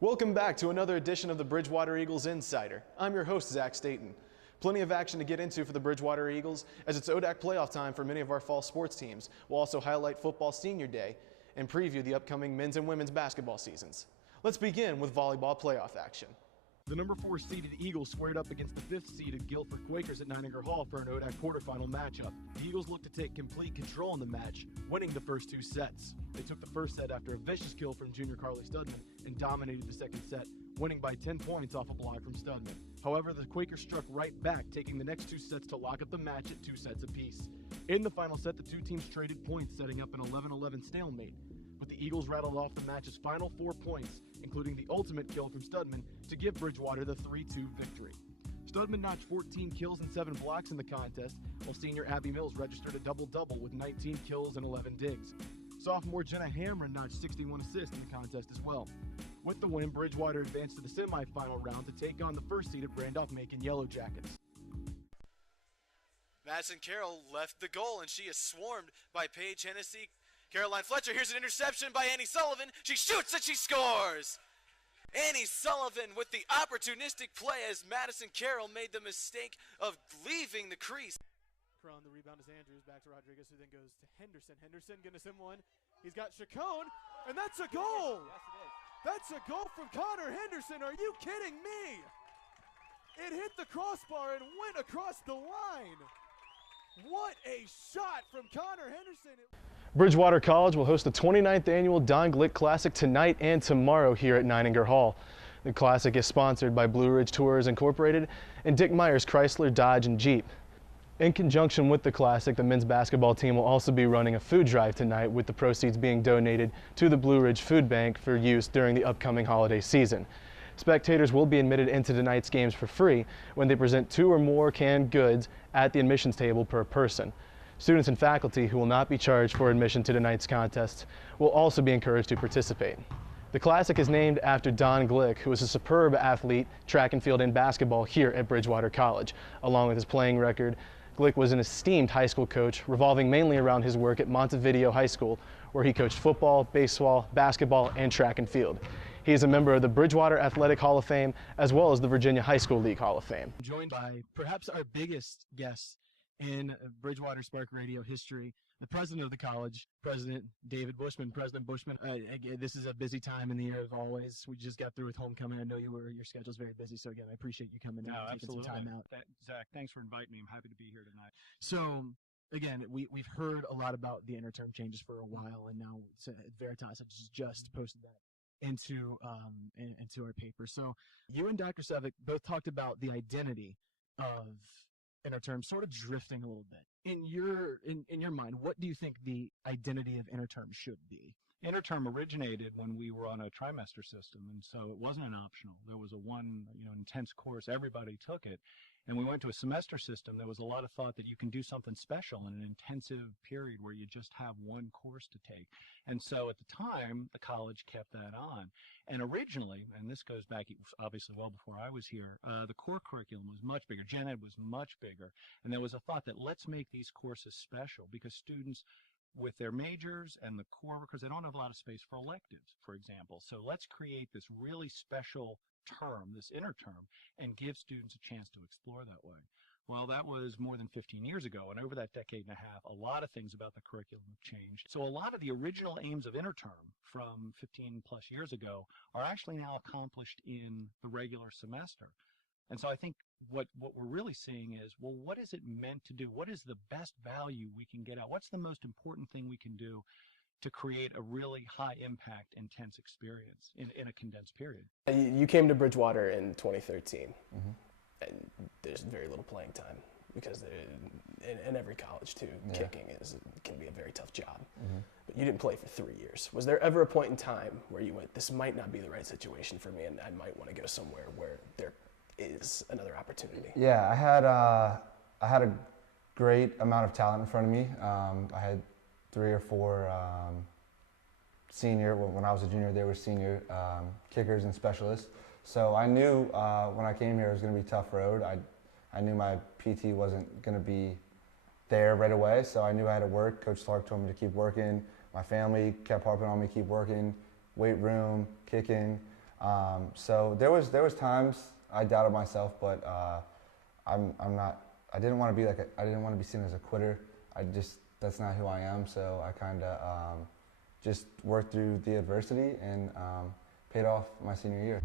Welcome back to another edition of the Bridgewater Eagles Insider. I'm your host, Zach Staton. Plenty of action to get into for the Bridgewater Eagles as it's ODAC playoff time for many of our fall sports teams. We'll also highlight football senior day and preview the upcoming men's and women's basketball seasons. Let's begin with volleyball playoff action. The number 4 seeded Eagles squared up against the 5th seeded Guilford Quakers at Nininger Hall for an ODAC quarterfinal matchup. The Eagles looked to take complete control in the match, winning the first 2 sets. They took the first set after a vicious kill from junior Carly Studman and dominated the second set, winning by 10 points off a block from Studman. However, the Quakers struck right back, taking the next 2 sets to lock up the match at 2 sets apiece. In the final set, the two teams traded points, setting up an 11-11 stalemate. But the Eagles rattled off the match's final 4 points, including the ultimate kill from Studman, to give Bridgewater the 3-2 victory. Studman notched 14 kills and 7 blocks in the contest, while senior Abby Mills registered a double-double with 19 kills and 11 digs. Sophomore Jenna Hamron notched 61 assists in the contest as well. With the win, Bridgewater advanced to the semifinal round to take on the first seeded Randolph-Macon Yellow Jackets. Madison Carroll left the goal, and she is swarmed by Paige Hennessy. Caroline Fletcher, here's an interception by Annie Sullivan. She shoots and she scores! Annie Sullivan with the opportunistic play as Madison Carroll made the mistake of leaving the crease. The rebound is Andrews, back to Rodriguez, who then goes to Henderson. Henderson gonna send one. He's got Chacon, and that's a goal! Yes, it is. That's a goal from Connor Henderson. Are you kidding me? It hit the crossbar and went across the line. What a shot from Connor Henderson. Bridgewater College will host the 29th annual Don Glick Classic tonight and tomorrow here at Nininger Hall. The Classic is sponsored by Blue Ridge Tours Incorporated and Dick Myers Chrysler, Dodge, and Jeep. In conjunction with the Classic, the men's basketball team will also be running a food drive tonight, with the proceeds being donated to the Blue Ridge Food Bank for use during the upcoming holiday season. Spectators will be admitted into tonight's games for free when they present 2 or more canned goods at the admissions table per person. Students and faculty who will not be charged for admission to tonight's contest will also be encouraged to participate. The Classic is named after Don Glick, who was a superb athlete, track and field and basketball here at Bridgewater College. Along with his playing record, Glick was an esteemed high school coach, revolving mainly around his work at Montevideo High School, where he coached football, baseball, basketball, and track and field. He is a member of the Bridgewater Athletic Hall of Fame, as well as the Virginia High School League Hall of Fame. Joined by perhaps our biggest guest in Bridgewater Spark Radio history, the president of the college, President David Bushman. President Bushman, again, this is a busy time in the year as always. We just got through with homecoming. I know your schedule's very busy, so again, I appreciate you coming in and taking some time out. Zach, thanks for inviting me. I'm happy to be here tonight. So, again, we've heard a lot about the interterm changes for a while, and now Veritas has just posted that into our paper. So, you and Dr. Savick both talked about the identity of interterm sort of drifting a little bit. In your mind, what do you think the identity of interterm should be? Interterm originated when we were on a trimester system, and so it wasn't an optional. There was a intense course. Everybody took it. And we went to a semester system. There was a lot of thought that you can do something special in an intensive period where you just have one course to take. And so at the time, the college kept that on. And originally, and this goes back obviously well before I was here, the core curriculum was much bigger. Gen Ed was much bigger. And there was a thought that let's make these courses special, because students with their majors and the core, because they don't have a lot of space for electives, for example. So let's create this really special term, this interterm, and give students a chance to explore that way. Well, that was more than 15 years ago, and over that decade and a half, a lot of things about the curriculum have changed. So a lot of the original aims of interterm from 15 plus years ago are actually now accomplished in the regular semester. And so I think what we're really seeing is, well, what is it meant to do? What is the best value we can get out? What's the most important thing we can do to create a really high impact, intense experience in a condensed period? You came to Bridgewater in 2013, and there's very little playing time because in every college too, kicking can be a very tough job. But you didn't play for 3 years. Was there ever a point in time where you went, this might not be the right situation for me, and I might want to go somewhere where there is another opportunity? Yeah, I had a great amount of talent in front of me. I had 3 or 4 senior, when I was a junior, they were senior kickers and specialists. So I knew when I came here it was going to be a tough road. I knew my PT wasn't going to be there right away, so I knew I had to work. Coach Clark told me to keep working. My family kept harping on me, keep working, weight room, kicking. So there was times I doubted myself, but I'm not. I didn't want to be I didn't want to be seen as a quitter. That's not who I am. So I kind of just worked through the adversity and paid off my senior year.